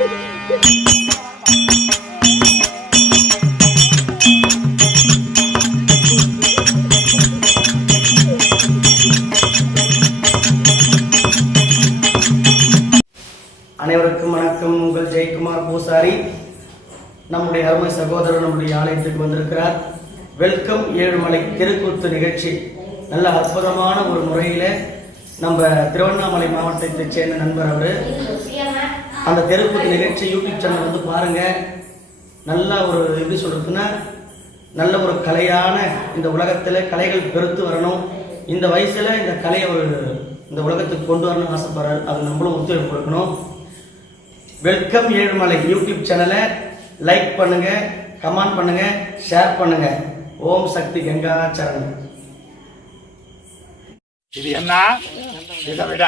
அனைவருக்கும் வணக்கம். உங்கள் ஜெயக்குமார் பூசாரி. நம்முடைய அருமை சகோதரர் நம்முடைய ஆலயத்துக்கு வந்திருக்கிறார். வெல்கம் ஏழுமலை தெருக்கூத்து நிகழ்ச்சி. நல்ல அற்புதமான ஒரு முறையில நம்ம திருவண்ணாமலை மாவட்டத்தைச் சேர்ந்த நண்பர் அவர். அந்த தெருக்கூத்து நிகழ்ச்சி யூடியூப் சேனல் வந்து பாருங்க. நல்ல ஒரு எப்படி சொல்றதுன்னா நல்ல ஒரு கலையான இந்த உலகத்தில் கலைகள் பெருத்து வரணும். இந்த வயசுல இந்த கலையை ஒரு இந்த உலகத்துக்கு கொண்டு வரணும்னு ஆசைப்படுறாரு. அது நம்மளும் ஒத்துழைப்பு கொடுக்கணும். வெல்கம் ஏழுமலை யூடியூப் சேனலை லைக் பண்ணுங்க கமெண்ட் பண்ணுங்க ஷேர் பண்ணுங்க. ஓம் சக்தி கங்கா சரண். இது என்ன? இதை விட.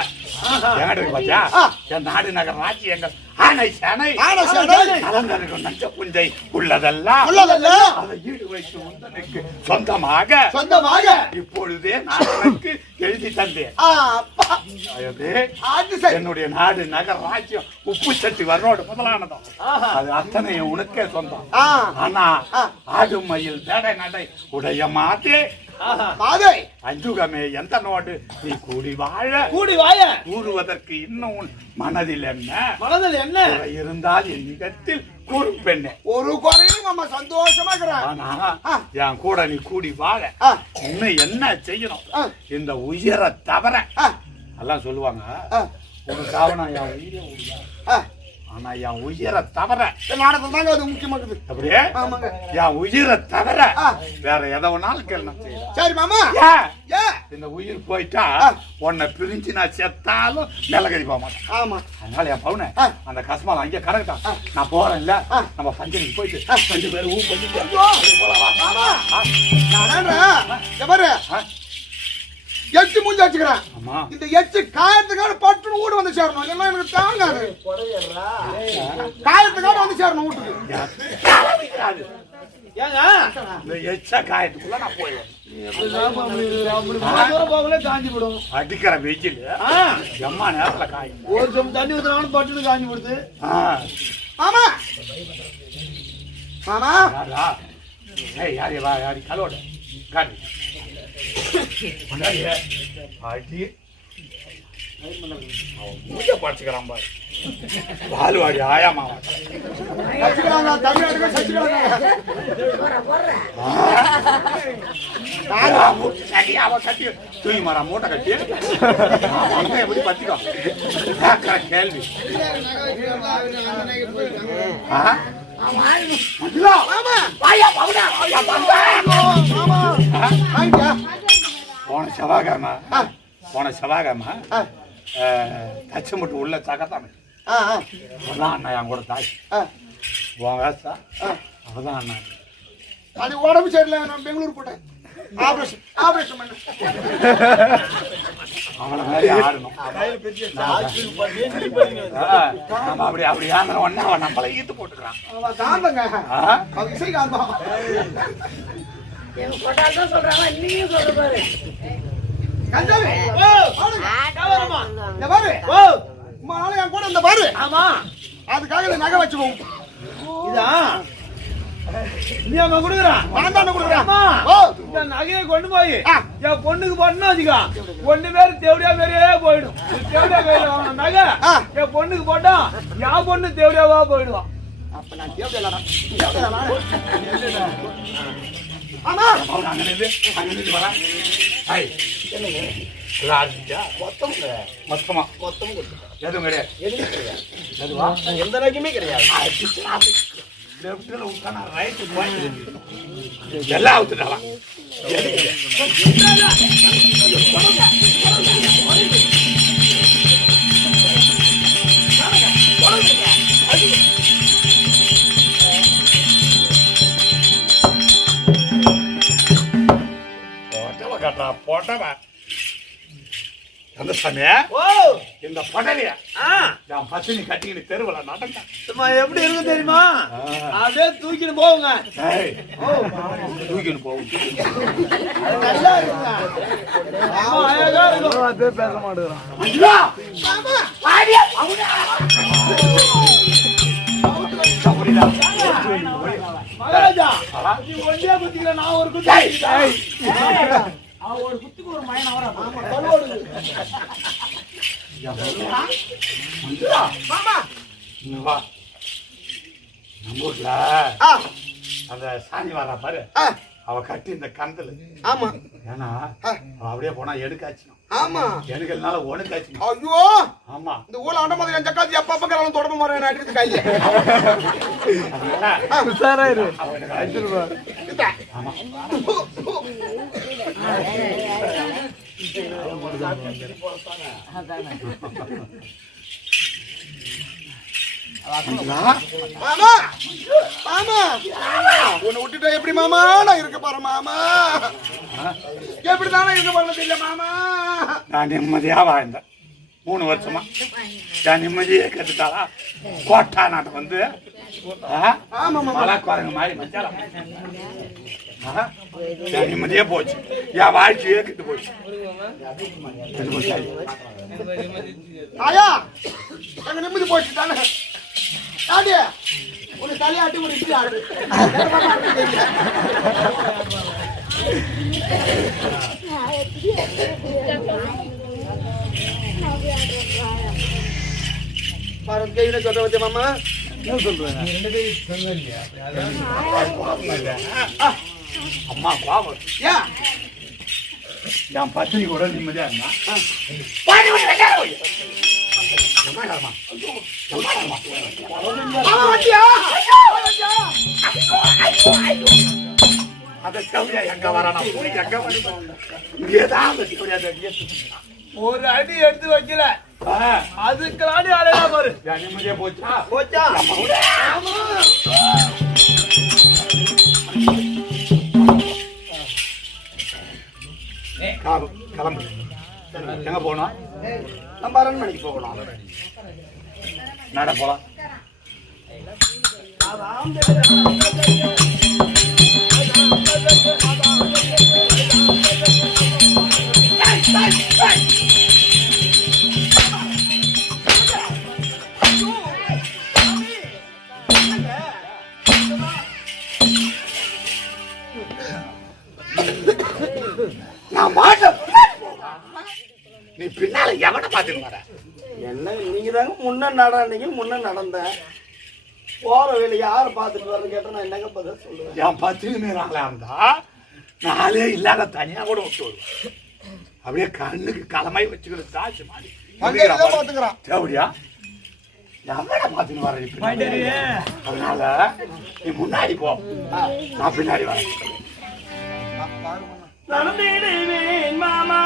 உள்ளதெல்லாம் உள்ளதெல்லாம். அதை ஈடு வைத்து உந்தனுக்கு சொந்தமாக. சொந்தமாக. இப்பொழுதே நான் உனக்கு எழுதி தந்தேன். என்னுடைய நாடு நகர் ராஜ்யம் உப்பு சட்டி வரனோடு முதலானதும் அது அத்தனையும் உனக்கே சொந்தம். ஆனா. ஆடு மயில் தடை நடை உடைய மாதே மாதை அஞ்சுகமே எந்த நோடு நீ கூடி வாழ. கூடி வாய கூறுவதற்கு இன்னும் மனதில் என்ன? மனதில் என்ன? குறை இருந்தால் என் நிகத்தில் கூறும் பெண்ணே. ஒரு குறையும் நம்ம சந்தோஷமா ஆனா. என் கூட நீ கூடி வாழ. இன்னும் என்ன செய்யணும். இந்த உயிரை தவிர எல்லாம் சொல்லுவாங்க. உனக்காக நான் என் உயிரை. ஆனா என் உயிரை தவிர நாடகம் தாங்க அது முக்கியமாக்குது அப்படியே? ஆமாங்க. என் உயிரை தவிர. வேற எதை வேணாலும் கேள்வி செய்யறேன். சரி மாமா. இந்த உயிர் போயிட்டா. உன்னை பிரிஞ்சு நான் செத்தாலும் நிலகதி போக மாட்டேன். ஆமா. அதனால என் பவுன. அந்த கஸ்மால அங்கே கரெக்டான் ஆ. நான் போறேன்ல. நம்ம பஞ்சனிக்கு போயிட்டு. ரெண்டு பேரும் ஊ ஐயோ. போலாம் வா. மாமா ஆ. நான் இங்க பாரு ஆ. எச்சு மூஞ்சி வச்சுக்கிறேன். ஆமா. இந்த எச்சு காயத்துக்கான பட்டுன்னு வீடு வந்து சேரணும். எல்லாம் எனக்கு தாங்காது. காயத்துக்கான வந்து சேரணும் வீட்டுக்கு யாரு? ஏங்க இந்த எச்ச காயத்துக்குள்ள நான் போயிடுவேன். போகலே காஞ்சி விடும் அடிக்கிற வெயில். எம்மா நேரத்துல காயும் ஒரு தண்ணி ஊத்துனாலும் பட்டுன்னு காஞ்சி விடுது ஆ. மாமா மாமா. யாரா? ஏய் யாரு வா யாரு கலோட. காட்டு. அவன் மூஞ்ச படிச்சுக்கிறான் பாரு பாலுவாடி ஆயாமா தூக்கி மாறா மூட்டை கட்டி எப்படி பத்திக்கோ கேள்வி. மாமா? போன செவ்வாய்க்கிழமை ஆ. போன செவ்வாய்க்கிழமை ஆ, தச்சு மட்டும் உள்ள ஆ, அவதான் அண்ணா என் கூட தாய். உன் ஆ. அவதான் அண்ணா. அது உடம்பு சரியில்லை நான் பெங்களூர் போட்டேன். ஆபரேஷன் ஆபரேஷன் பண்ண. மாதிரி ஆடணும். ஆ, நம்ம அப்படி அப்படி ஆடுற உடனே அவன் நம்மளை ஈத்து போட்டுக்கிறான் காந்தம் கஞ்சாவி பாருங்க. இந்த பாரு உம்மா நாளை என் கூட இந்த பாரு. ஆமா. அதுக்காக இந்த நகை வச்சுப்போம் இதா? நீ அங்க குடுக்குறான் நான் தான் கொடுக்குறேன். ஓ. இந்த நகையை கொண்டு போய். என் பொண்ணுக்கு பண்ணணும் வச்சுக்கோ ஒண்ணு பேர் தேவடியா பேரே போயிடும். தேவடியா பேர் வாங்கின நகை ஆ. என் பொண்ணுக்கு போட்டா என் பொண்ணு தேவடியாவா போயிடுவான் அப்ப நான் தேவதை மொத்தம் மொத்தமா. மொத்தம் கொடுத்துட்டேன். எதுவும் கிடையாது. எதுவுமே கிடையாது. எதுவா எந்த நகையுமே கிடையாது. லெஃப்ட்ல உட்காந்து ரைட்டு போய் எல்லாம் அவுத்துட்டாலாம். நான் பொட்டடன் அந்த போட்டவா ஓ! இந்த படலைய நான் பத்தினி கட்டிக்கிட்டு தெருவில் நடக்கா சும்மா எப்படி இருக்கு தெரியுமா? அதே தூக்கிட்டு போவுங்க. தூக்கிட்டு போவோம். நல்லா இருக்கு பேச மாட்டேங்கிறான். மகாராஜா நீ ஒன்றே குத்திக்கிற நான் ஒரு குத்தி அவன் ஒரு குத்துக்கு ஒரு மயன் அவரா. மாமா. வா. நம்ம ஊர்ல ஆ. அந்த சாணி வரா பாரு. ஆ. அவ கட்டி இந்த கந்தல். ஆமா. ஏன்னா. அவ அப்படியே போனா எடுக்காச்சும் ஆமா. எடுக்கலனால உனக்காச்சும் ஐயோ! ஆமா. இந்த அண்ட மாதிரி என் சக்காத்தி அப்ப அப்ப கராலும் தொடர்பு மாதிரி அதனால உஷாராயிரு. அவனுக்கு அடிச்சிருவா. கிட்ட. ஆமா. மாமா மாமா உன்னை விட்டுட்டா எப்படி மாமா நான் இருக்க போறேன் மாமா எப்படி தானே இருக்க போறது இல்ல மாமா நான் நிம்மதியா வாழ்ந்தேன் மூணு வருஷமா என் நிம்மதியே கெட்டுட்டாளா கோட்டா நாட்டம் வந்து ஆ? ஆமா மாமா மலை குரங்கு மாதிரி? என் நிம்மதியே போச்சு என் வாழ்க்கையே கெட்டு போச்சு. ஆயா எங்க நிம்மதி போச்சு தானே ஆடி உன்னை தலையாட்டி ஒரு இட்லி ஆடு பாரு கையில சொல்ற வச்ச மாமா அம்மா கோபம் ஏன் என் பத்தினி கூட நிம்மதியா இருந்தா? ஒரு அடி எடுத்து வைக்கல. அதுக்கு அடி அலையா பாரு. நிம்மதியே போச்சா? போச்சா? காலம் கிளம்பு எங்க போகணும் நம்ம அரண்மனைக்கு போகணும் நட போலாம் நடந்தீங்க முன்ன நடந்தேன் போற வேலை யாரை பார்த்துட்டு வரேன்னு கேட்டா நான் என்னங்க பதில் சொல்லுவேன்? என் பத்து மீறாங்களா இருந்தா நாளே இல்லாத தனியா கூட விட்டு வருவேன். அப்படியே கண்ணுக்கு களமாய் வச்சுக்கிட்டு தாச்சு மாதிரி. பாத்துக்கிறான் தேவடியா எவனை பார்த்துன்னு வர? அதனால நீ முன்னாடி போ. நான் பின்னாடி வரேன். நடந்திடுவேன் மாமா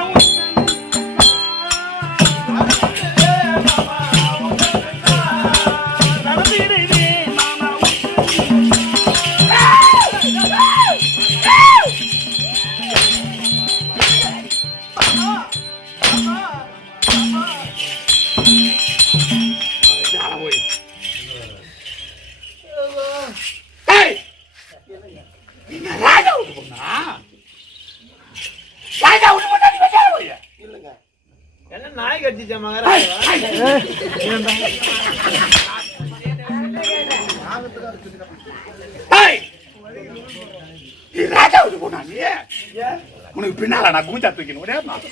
தூக்கணும் ஒரே நான்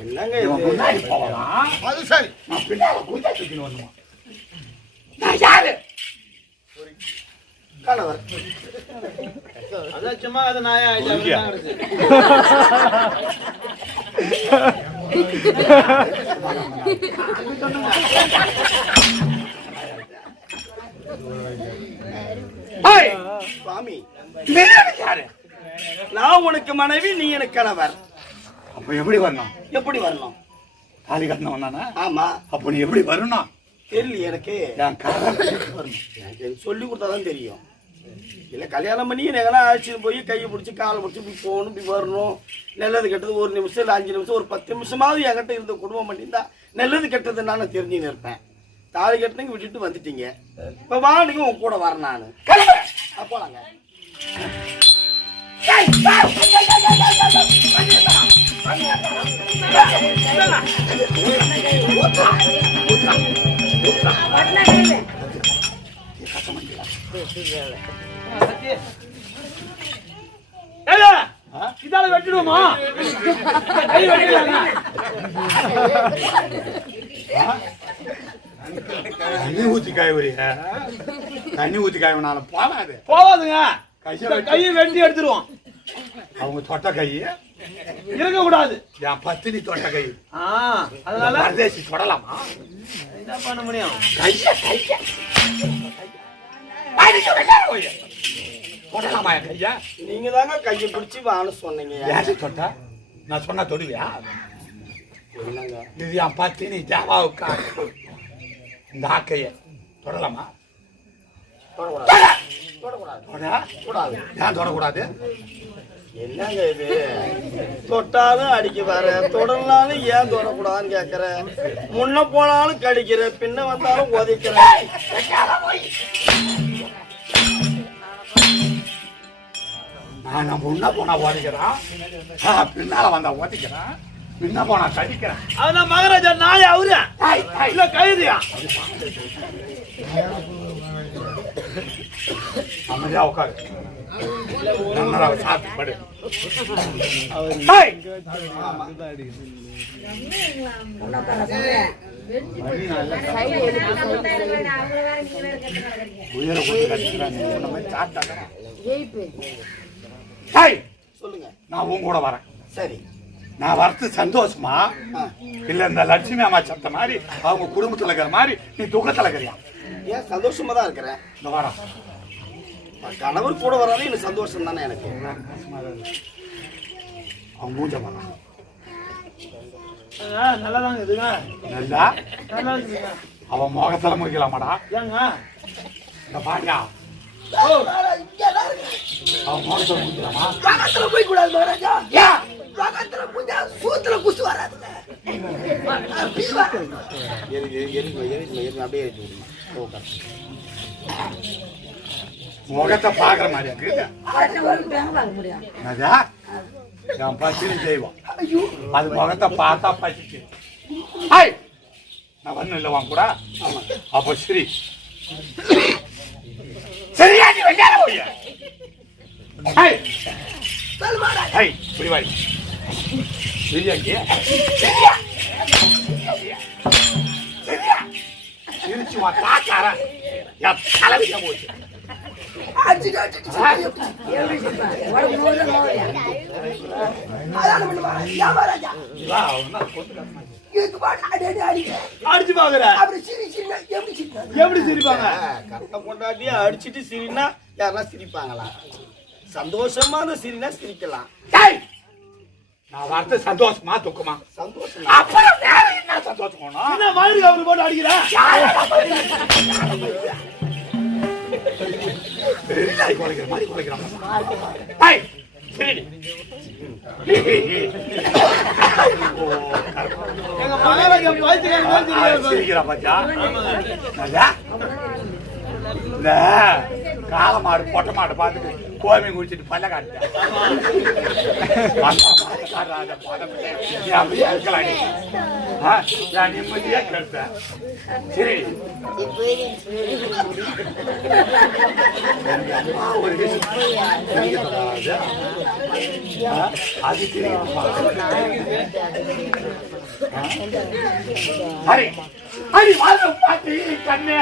என்னங்க முன்னாடி போகலாம் அது சரி. நான் பின்னால கூச்சா தூக்கணும் வந்துமா நான் யாரு? கணவர். அதான் சும்மா அது நாயா ஒழுங்கியா? ஏய்! சுவாமி. நீ எனக்கு யாரு? நான் உனக்கு மனைவி நீ எனக்கு கணவர். அப்ப எப்படி வரணும் எப்படி வரணும் தாலி கட்டணும் தானே ஆமா அப்ப நீ எப்படி வரணும் தெரியல எனக்கு என் காரம் வரணும் சொல்லி கொடுத்தாதான் தெரியும் இல்ல கல்யாணம் பண்ணி எங்கன்னா அழைச்சிட்டு போய் கையை பிடிச்சி காலை பிடிச்சி இப்படி போகணும் இப்படி வரணும் நல்லது கெட்டது ஒரு நிமிஷம் இல்லை அஞ்சு நிமிஷம் ஒரு பத்து நிமிஷமாவது என்கிட்ட இருந்த குடும்பம் பண்ணியிருந்தா நல்லது கெட்டது நான் தெரிஞ்சுன்னு இருப்பேன் தாலி கட்டினங்க விட்டுட்டு வந்துட்டீங்க இப்ப வா நீங்க உங்க கூட வரேன் நான் போலாங்க இதால வெட்டிடுவோமா கை வெட்டிடலாங்க தண்ணி ஊத்தி காய வரிய தண்ணி ஊத்தி காய வேணாலும் போகாது போவாதுங்க கையை வெட்டி- கையை வெட்டி எடுத்துருவோம். அவங்க தொட்ட கை இருக்க கூடாது என் பத்தினி தொட்ட கை ஆ அதனால பரதேசி தொடலாமா? என்ன பண்ண முடியும்? கைய கைய. தொடலாமா என் கையா? நீங்க தாங்க கையை பிடிச்சி வான்னு சொன்னீங்க. யாரு தொட்டா? நான் சொன்னா தொடுவியா? இது என் பத்தினி ஜாவாவுக்கா இந்த ஆக்கைய தொடலாமா? ஏன் தொடக்கூடாது? என்னங்க இது? தொட்டாலும் அடிக்க வர தொடர்னாலும் ஏன் தொடக்கூடாதுன்னு கேக்குற? முன்ன போனாலும் கடிக்கிற பின்ன வந்தாலும் உதைக்கிற. நான் முன்ன போனா ஓடிக்கிறான் ஆ, பின்னால வந்தா ஓட்டிக்கிறான் பின்ன போனா கடிக்கிறான். அதான் மகாராஜா நாய் அவரு. இல்ல கைதியா அமைதியா உட்காரு. சொல்லுங்க. நான் உன் கூட வரேன். சரி. நான் வரது சந்தோஷமா. இல்ல இந்த லட்சுமி அம்மா சத்த மாதிரி அவங்க குடும்பத்துல இருக்கிற மாதிரி நீ துக்கத்துல இருக்கிறியா? ஏன் சந்தோஷமா தான் இருக்கிறேன் இந்த வாடா. கணவர் கூட வராலே எனக்கு சந்தோஷம் தானே எனக்கு அவன் மூஞ்ச வரலாம் நல்லாதாங்க இதுங்க நல்லா அவன் முகத்துல முடிக்கலாமாடா ஏங்க இந்த ஓ அவன் முகத்துல முடிக்கலாமா பக்கத்துல போய் கூடாது மகாராஜா ஏன்? பக்கத்துல புஞ்சா சூத்துல குசு வராதுங்க எரிக்கு எரிக்கு எரிக்கு அப்படியே. முகத்தை பாக்குற மாதிரி இருக்கு. பச்சினி செய்வோம் அது முகத்தை பார்த்தா பசிச்சு. ஹாய்! நான் வரணும் இல்லை வாங்க கூட. அப்போ சரி. சரியா நீ வெள்ளார போய் ஹாய்! ஹாய் சரியா சரியா? சரியா? சிரிச்சு வா தாக்கார. என் தலைவிக்க போச்சு. வா அவன் கொண்டு அடிச்சு பாக்குற எப்படி சிரிப்பாங்க கட்ட பொண்டாட்டியே அடிச்சிட்டு சிரினா யாருன்னா சிரிப்பாங்களா அந்த சிரினா சிரிக்கலாம் நான் வார்த்தை சந்தோஷமா துக்கமா சந்தோஷமா அப்புறம் என்ன சந்தோஷம் வேணும்? என்ன மாதிரி அவரு போட்டு அடிக்கிறா குலைக்கிற மாதிரி குலைக்கிறான். எங்க மகாராஜா பாத்தியா? நல்லா? இந்த காளை மாடு பொட்டை மாடு பார்த்துட்டு கோமி குடிச்சிட்டு பல்ல காட்டுச்சா அப்படியே இருக்கலாம் நான் நிம்மதியா கேட்டேன் சரி. அது தெரியும் ஹரி ஹரி பாட்டி கண்ணே.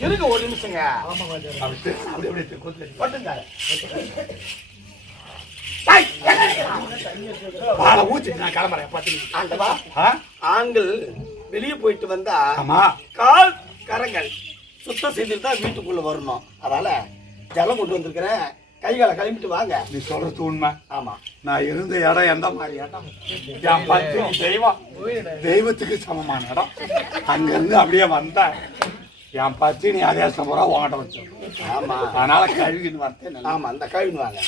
இருங்க ஒரு நிமிஷங்க ஊத்தி நான் கிளம்புறேன்? ஆண்கள் வெளியே போயிட்டு வந்தா கால் கரங்கள் சுத்தம் செய்துட்டு தான் வீட்டுக்குள்ள வரணும். அதனால ஜலம் கொண்டு வந்திருக்கிறேன். கை காலை கழுவிட்டு வாங்க. நீ சொல்றது உண்மை. ஆமா. நான் இருந்த இடம் எந்த மாதிரி இடம்? என் பத்து தெய்வம். தெய்வத்துக்கு சமமான இடம். அங்க இருந்து அப்படியே வந்தேன். என் பத்து நீ அதே சம்பரம் உங்ககிட்ட வச்சு ஆமா. அதனால கழுவின்னு வரத்தேன் நல்லா ஆமா அந்த கழுவின்னு வாங்க.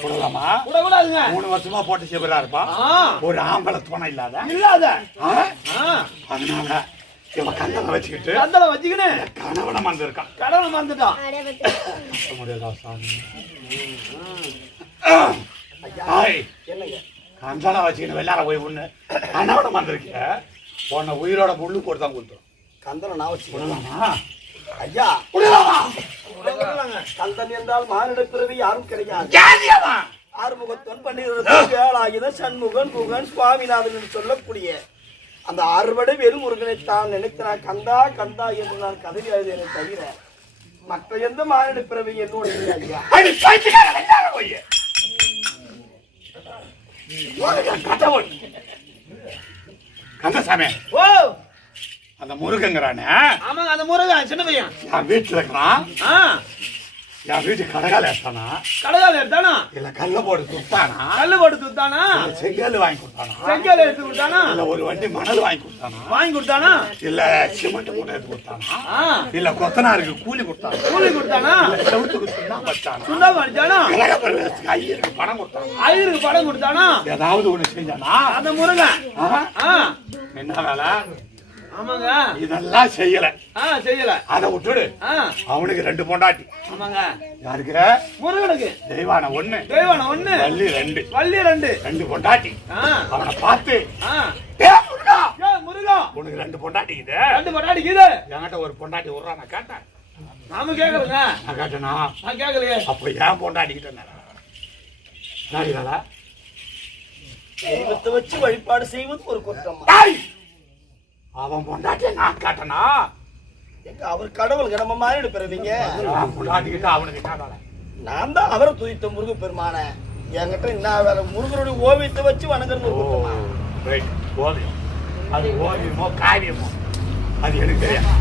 சொல்லலாமா? விடக்கூடாதுங்க. மூணு வருஷமா போட்டு செவரா இருப்பா. ஆ, ஒரு ஆம்பளை துணை இல்லாத. இல்லாத. அதனால இவன் கந்தனை வச்சுக்கிட்டு கந்தலை வச்சுக்கின்னு. கணவனை வந்திருக்கான் கடவுளை மறந்துட்டான் முடியாதா சாமி. கந்தனை வச்சுக்கிட்டு வெள்ளார போய் ஒண்ணு கணவனை வந்திருக்க உன்னை உயிரோட முள்ளு போட்டு தான் கொடுத்துரும். கந்தனை நான் வச்சு சொல்லலாமா ஐயா கந்தன் என்றால் மானிட பிறவி யாரும் கிடையாது. ஆறுமுகத்தன் பன்னிரண்டு ஏழாயுத சண்முகன் முகன் சுவாமிநாதன் என்று சொல்லக்கூடிய அந்த அறுபடை வெறுமுருகனை தான் நினைத்தான் கந்தா கந்தா என்று நான் கதறி எழுதினே தவிர மற்ற எந்த மானிட பிறவி என்னோட இல்லை ஐயா. கந்தசாமி. ஓ! அந்த முருகங்கிறானே. ஆமாங்க அந்த முருகன் சின்ன பையன். என் வீட்டுல இருக்கிறான்? ஆ. என் வீட்டு கடகால எடுத்தானா கடகால எடுத்தானா இல்ல கல்ல போட்டு சுத்தானா கல்லு போட்டு தூத்தானா செங்கல் வாங்கி கொடுத்தானா? செங்கல் எடுத்து கொடுத்தானா? இல்ல ஒரு வண்டி மணல் வாங்கி கொடுத்தானா? வாங்கி கொடுத்தானா? இல்ல சிமெண்ட் மூட்டை எடுத்து கொடுத்தானா? இல்ல கொத்தனாருக்கு கூலி கொடுத்தானா? கூலி கொடுத்தானா? செவுத்துக்கு சுண்ணாம்பு வச்சானா? சுண்ணாம்பு அடிச்சானா? ஐயருக்கு பணம் கொடுத்தானா? ஐயருக்கு படம் கொடுத்தானா? ஏதாவது ஒண்ணு செஞ்சானா? அந்த முருகன். என்ன வேலை? ஆமாங்க. இதெல்லாம் செய்யல. ஆ செய்யல. அதை விட்டுடு. ஆ. அவனுக்கு ரெண்டு பொண்டாட்டி. ஆமாங்க. யாருக்கு? முருகனுக்கு. தெய்வான ஒண்ணு. தெய்வான ஒண்ணு. வள்ளி ரெண்டு. வள்ளி ரெண்டு. ரெண்டு பொண்டாட்டி. ஆ. அவனை பார்த்து ஆ. "ஏய் முருகா, ஏ முருகா. உனக்கு ரெண்டு பொண்டாட்டி இது. ரெண்டு பட்டாடி கீது என்கிட்ட ஒரு பொண்டாட்டி விடுறா நான் கேட்டேன். நாம கேக்குறேங்க நான் கேட்டேனா? நான் கேட்கலையே அப்ப ஏன் பொண்டாட்டி கிட்ட வேலை தெய்வத்தை வச்சு வழிபாடு செய்வது ஒரு குற்றம்? டேய்! அவன் பொண்டாட்டிய நான் கேட்டனா? எங்க அவர் கடவுள் நம்ம மானிட பிறவிங்க அவன் பொண்டாட்டி கிட்ட அவனுக்கு என்ன நான் தான் அவரை துதித்த முருக பெருமான என்கிட்ட என்ன வேலை? முருகனுடைய ஓவியத்தை வச்சு வணங்குறது ஓவியம். அது ஓவியமோ காவியமோ? அது எனக்கு தெரியாது.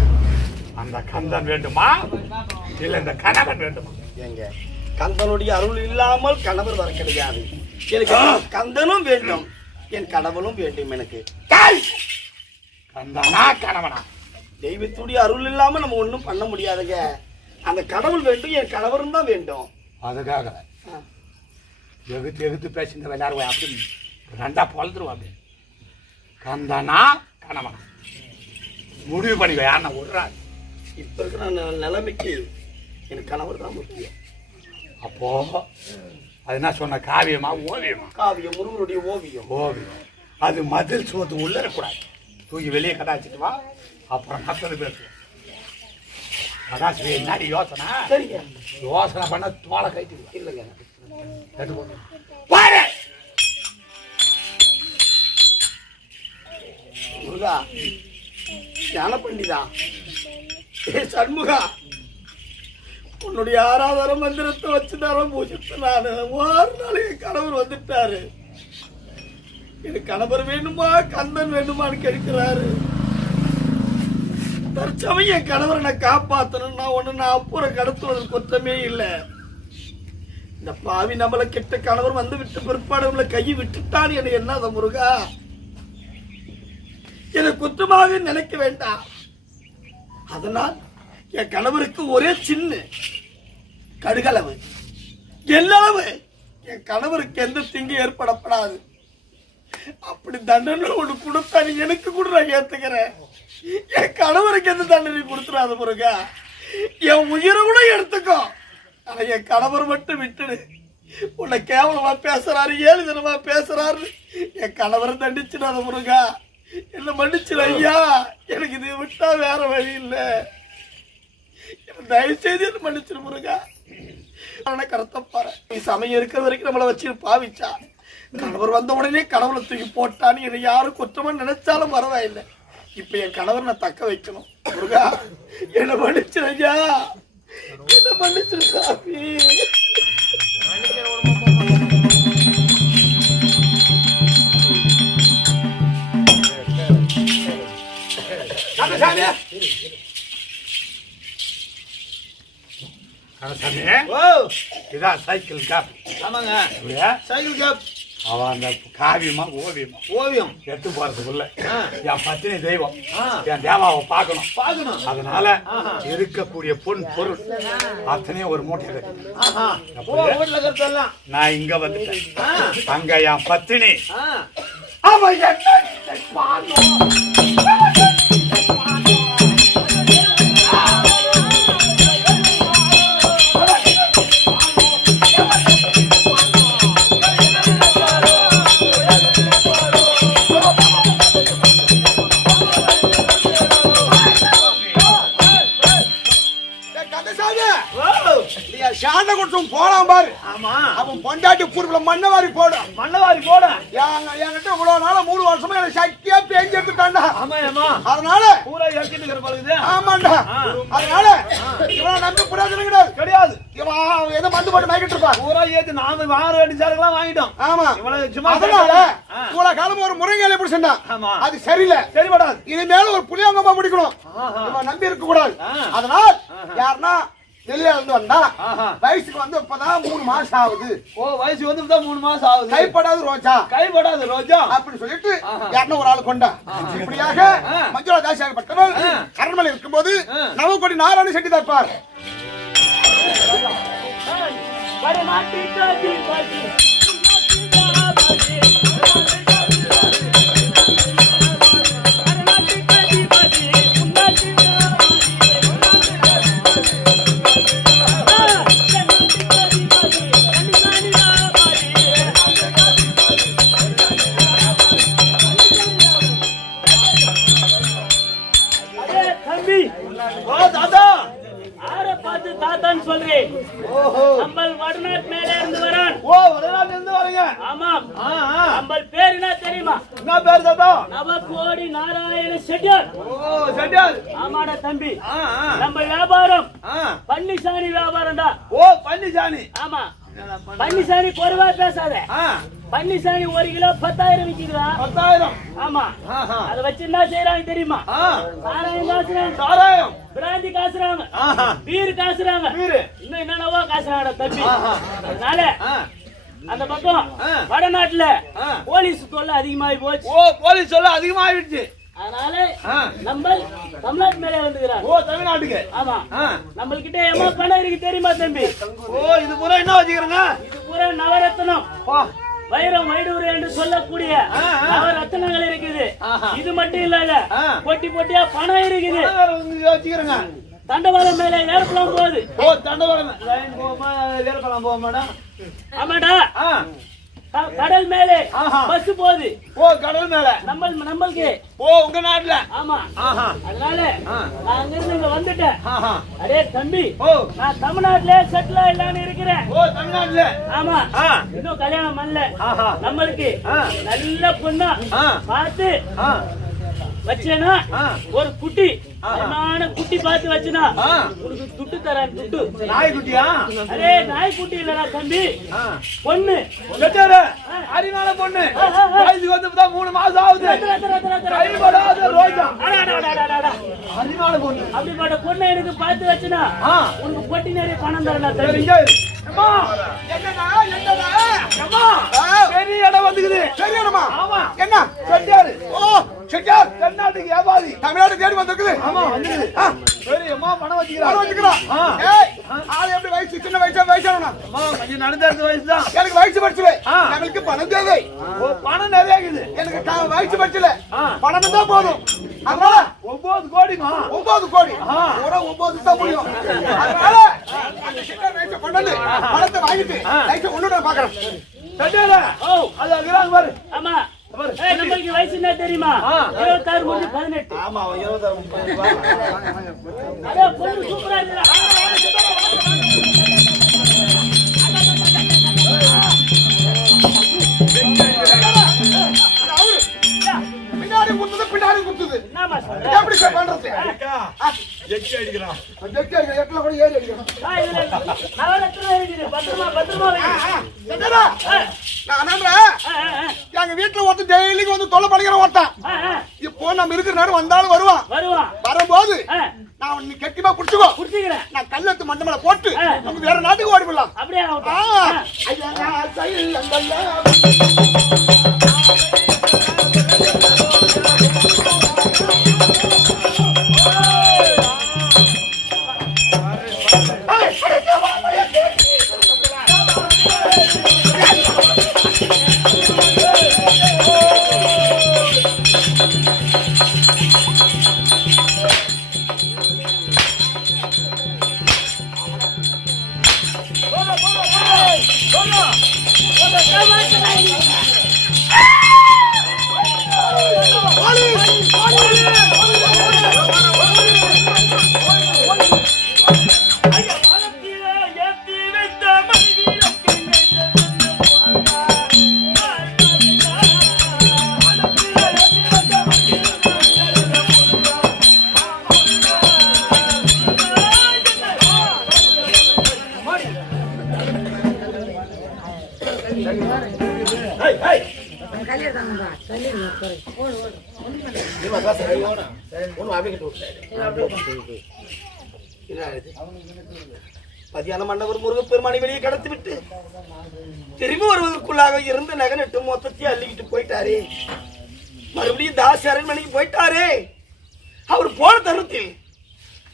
அந்த கந்தன் வேண்டுமா? இல்ல இந்த கணவன் வேண்டுமா? எங்க? கந்தனுடைய அருள் இல்லாமல் கணவர் வர கிடையாது. எனக்கு கந்தனும் வேண்டும். என் கடவுளும் வேண்டும் எனக்கு! கந்தனா கணவனா தெய்வத்துடைய அருள் இல்லாம நம்ம ஒண்ணும் பண்ண முடியாதுங்க. அந்த கடவுள் வேண்டும் என் கணவரும் தான் வேண்டும். அதுக்காக. எகுத்து எகுத்து பேசின விளையாடுவா அப்படி. ரெண்டா பொழுதுருவா அப்படி. கந்தனா கணவனா முடிவு பண்ணிக்க யாருன்னா விடுறாரு இப்ப இருக்கிற நிலைமைக்கு என் கணவர் தான் முக்கியம். அப்போ அது என்ன சொன்ன? காவியமா ஓவியமா? காவியம் முருகனுடைய ஓவியம். ஓவியம். அது மதில் சுவத்து உள்ள தூக்கி வெளியே கடாச்சிட்டு வா. அப்புறம் மற்றது பேசுவோம் கடாச்சி என்னடி யோசனை? சரிங்க. யோசனை பண்ண தோலை கைட்டு இல்லைங்க கேட்டு போங்க பாரு! முருகா ஞான பண்டிதா ஏ சண்முகா உன்னுடைய ஆராதன மந்திரத்தை வச்சு நான் பூஜித்து நான். ஒரு நாள் என் கணவர் வந்துட்டாரு. எனக்கு கணவர் வேணுமா? கந்தன் வேணுமான்னு கேட்கிறாரு. தற்சமயம் என் கணவரை நான் காப்பாத்தணும் நான் ஒண்ணு நான் அப்புறம் கடத்துவது குற்றமே இல்லை. இந்த பாவி நம்மள கெட்ட கணவர் வந்து விட்டு பிற்பாடு நம்மள கையை விட்டுட்டான் என என்ன அந்த முருகா? என்னை குற்றமாக நினைக்க வேண்டாம். அதனால் என் கணவருக்கு ஒரே சின்ன கடுகளவு. எல்லளவு என் கணவருக்கு எந்த திங்கும் ஏற்படப்படாது. அப்படி தண்டனை ஒன்று கொடுத்தா நீ எனக்கு கூட நான் ஏத்துக்கிறேன். என் கணவருக்கு எந்த தண்டனை கொடுத்துறாத முருகா என் உயிரை கூட எடுத்துக்கோ. ஆனா என் கணவர் மட்டும் விட்டுடு. உன்னை கேவலமா பேசுறாரு ஏழுதனமா பேசுறாரு. என் கணவரை தண்டிச்சிடாத முருகா என்ன மன்னிச்சிரு ஐயா. எனக்கு இது விட்டா வேற வழி இல்லை. என்னை தயவு செய்து என்ன மன்னிச்சிரு முருகா. அவனை கருத்தப்பாரு நீ சமயம் இருக்கிற வரைக்கும் நம்மளை வச்சு பாவிச்சா. கணவர் வந்த உடனே கணவனை தூக்கி போட்டான்னு என்னை யாரும் குற்றமா நினைச்சாலும் பரவாயில்லை. இப்ப என் கணவர் நான் தக்க வைக்கணும். முருகா என்ன மன்னிச்சிரு ஐயா என்ன மன்னிச்சிரு சாமி. இதான் சைக்கிள் கேப். ஆமாங்க? Cycle cap. அவ அந்த காவியமா ஓவியமா? ஓவியம். எட்டு போறதுக்குள்ள. என் பத்தினி தெய்வம். என் தேவாவை பார்க்கணும். பார்க்கணும். அதனால. இருக்கக்கூடிய பொன் பொருள் அத்தனையும் ஒரு மூட்டை கட்டி நான் இங்க வந்துட்டேன். அங்க என் பத்தினி. ஆ. அவ என்ன கொடுத்தும் போலாம் பாரு. ஆமா. அவன் பொண்டாட்டி பூர்வல மண்ணை வாரி போடும். மண்ணவாரி போட எங்க- என்கிட்ட இவ்வளவு நாள மூணு வருஷமா எனக்கு சக்தியா பேஞ்சு எடுத்துட்டாண்டா ஆமா ஏமா அதனால பூரா இறக்கிட்டு பழகுது ஆமாண்டா. அதனால இவனை நம்பி பிரயோஜனம் கிடையாது. கிடையாது. இவன் ஏதோ மந்து போட்டு மயக்கிட்டு இருப்பான். பூரா ஏத்து நாம வார வேண்டிய சாருக்கெல்லாம் வாங்கிட்டோம். ஆமா. இவ்வளவு சும்மா அதனால. இவ்வளவு காலம் ஒரு முருங்கையில எப்படி செஞ்சான்? ஆமா. அது சரியில்லை. சரிபடாது. இனிமேல ஒரு புளியங்கம்மா முடிக்கணும். இவன் நம்பி இருக்க கூடாது. அதனால். யாருன்னா வெளியில இருந்து வந்தா. வயசுக்கு வந்து இப்பதான் மூணு மாசம் ஆகுது ஓ வயசு வந்து மூணு மாசம் ஆகுது கைப்படாது ரோஜா கைப்படாது ரோஜா அப்படின்னு சொல்லிட்டு. யாருன்னா ஒரு ஆள் கொண்டா இப்படியாக. மஞ்சுளா தாசியாகப்பட்டவள் ஆ. அரண்மனை இருக்கும்போது ஆ. நவக்கோடி நாராயணி செட்டி தற்பார் தம்பி ஆ பன்னிசாணி ஒரு கிலோ பத்தாயிரம் விக்குதுடா. பத்தாயிரம். ஆமா. அதை வச்சு என்ன செய்யறாங்க தெரியுமா சாராயம் காசுறாங்க. சாராயம். பிராந்தி காசுறாங்க. ஆஹா. பீர் காசுறாங்க. இன்னும் என்னென்னவோ காசுறாங்கடா தம்பி. அதனால அந்த பக்கம். வடநாட்டுல. போலீஸ் தொல்லை அதிகமாகி போச்சு. ஓ போலீஸ் சொல்ல அதிகமாயிடுச்சு. அதனால. நம்ம தமிழ்நாட்டு மேலே வந்துக்கிறாங்க. ஓ தமிழ்நாட்டுக்கு. ஆமா. நம்மள்கிட்ட எவ்வளவு பணம் இருக்கு தெரியுமா தம்பி? ஓ இது பூரா என்ன வச்சுக்கிறேங்க? இது பூரா நவரத்னம். வைரம் வைடூர் என்று சொல்லக்கூடிய. நவரத்னங்கள் இருக்குது. இது மட்டும் இல்ல ஆ. பொட்டி பொட்டியா பணம் இருக்குது. வச்சுக்கிறேங்க தண்டவாளம் மேல ஏற்பலாம் போகுது. ஓ தண்டவாளம். லைன் போமா வேறப்பலாம் போக மேடம் ஆமாடா கடல் மேலே. பஸ் போகுது. ஓ கடல் மேல. நம்ம நம்மளுக்கு. ஓ உங்க நாட்டுல? ஆமா. அதனால. நான் அங்கிருந்து இங்க வந்துட்டேன். அடே தம்பி ஓ. நான் தமிழ்நாட்டுல செட்டில் ஆயிடலான்னு இருக்கிறேன். ஓ தமிழ்நாட்டுல? ஆமா. இன்னும் கல்யாணம் பண்ணல. நம்மளுக்கு. நல்ல பொண்ணா. பார்த்து வச்சேனா. ஒரு குட்டி. அருமையான குட்டி பார்த்து வச்சனா. உனக்கு துட்டு தரேன் துட்டு. நாய்க்குட்டியா? அரே நாய் குட்டி இல்லடா தம்பி. பொண்ணு. வெட்டாரு அறிவான பொண்ணு. வயசுக்கு வந்து இப்பதான் மூணு மாசம் ஆகுது. கைப்படாத ரோஜா. அறிவான பொண்ணு. அப்படிப்பட்ட பொண்ணை எனக்கு பார்த்து வச்சனா உனக்கு பொட்டி நிறைய பணம் தரேன்டா சரி, தம்பி. பெரிய இடம் வந்துக்குது. சரியானமா ஆமா. என்ன? தென்னாட்டுக்கு வியாபாரி. தமிழ்நாடு தேடி வந்திருக்குது. ஆமா சரி அம்மா பணம் யாரும் வச்சுக்கிறான் வச்சுக்கிறான் ஆ. ஏய் ஆள் எப்படி வயசு? சின்ன வயசா வயசானா அம்மா கொஞ்சம் நடந்த வயசு தான் எனக்கு வயசு படுச்சல ஆ. எங்களுக்கு பணம் தேவை. ஓ பணம் நிறைய இருக்குது எனக்கு வயசு படுச்சல. பணம் தான் போதும். அதனால ஒன்பது கோடிமா ஒன்பது கோடி. ஒரு ஒன்பது தான் முடியும். அதனால அந்த சின்ன வயசை கொண்டு வந்து பணத்தை வாங்கிட்டு. வயசை நான் பாக்குறேன். அது அங்கதான் பாரு. வயசு என்ன தெரியுமா. இருபத்தாறு முடிஞ்சு பதினெட்டு. ஆமா அவன் இருபத்தாறு முப்பது சூப்பரா பின்னாடி குத்துது பின்னாடி குத்துது. எப்படி பண்றது? எக்கி அடிக்கிறான். எட்டு அடிக்கிறேன், எட்டுல கூட ஏறி அடிக்கிறேன் பத்திரமா பத்திரமா வந்து தொல்லை பண்ணிக்கிற ஒருத்தன். இப்போ நம்ம இருக்கிற நேரம் வந்தாலும் வருவான். வருவான். வரும்போது நான் உன்னை கெட்டிமா புடிச்சுக்கோ. நான் கல்லத்து மண்டமல போட்டு. நம்ம வேற நாட்டுக்கு ஓடி போடலாம் அப்படியே மறுபடியும் தாசி அரண்மனைக்கு போயிட்டாரே. அவர் போன தருணத்தில்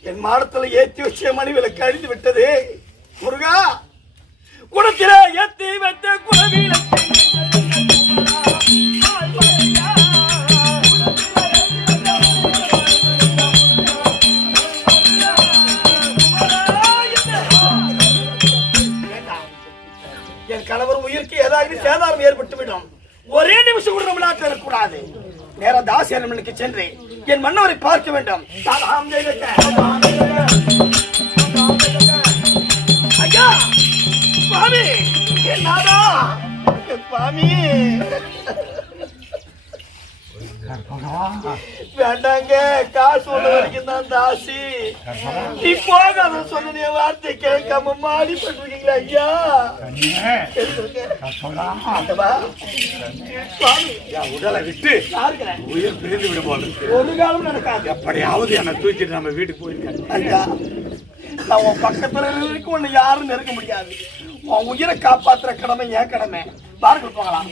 என் மாடத்துல ஏத்தி வச்ச மணி விளக்கு அழிந்து விட்டது. முருகா குடத்தில ஏத்தி வைத்த குலவிளக்கு என் கணவர் உயிருக்கு ஏதாவது சேதாரம் ஏற்பட்டுவிடும். ஒரே நிமிஷம் கூட நம்ம நாட்டில் இருக்கக்கூடாது நேர தாசி சென்று என் மன்னவரை பார்க்க வேண்டும். தாதாம் ஐயா சுவாமி என் நாதா சுவாமி. வேண்டாங்க காசு ஒண்ணு வரைக்கும் தான் தாசி நீ போகாத சொன்ன வார்த்தை கேட்காம மாடி பண்ணிருக்கீங்களா ஐயா உடலை விட்டு உயிர் பிரிந்து போது ஒரு காலம் நடக்காது எப்படியாவது என்னை தூக்கிட்டு நம்ம வீட்டுக்கு போயிருக்கேன் ஐயா நான் உன் பக்கத்துல இருக்க உன்னை யாரும் நெருங்க முடியாது உன் உயிரை காப்பாத்துற கடமை என் கடமை பாருங்கள் போகலாம்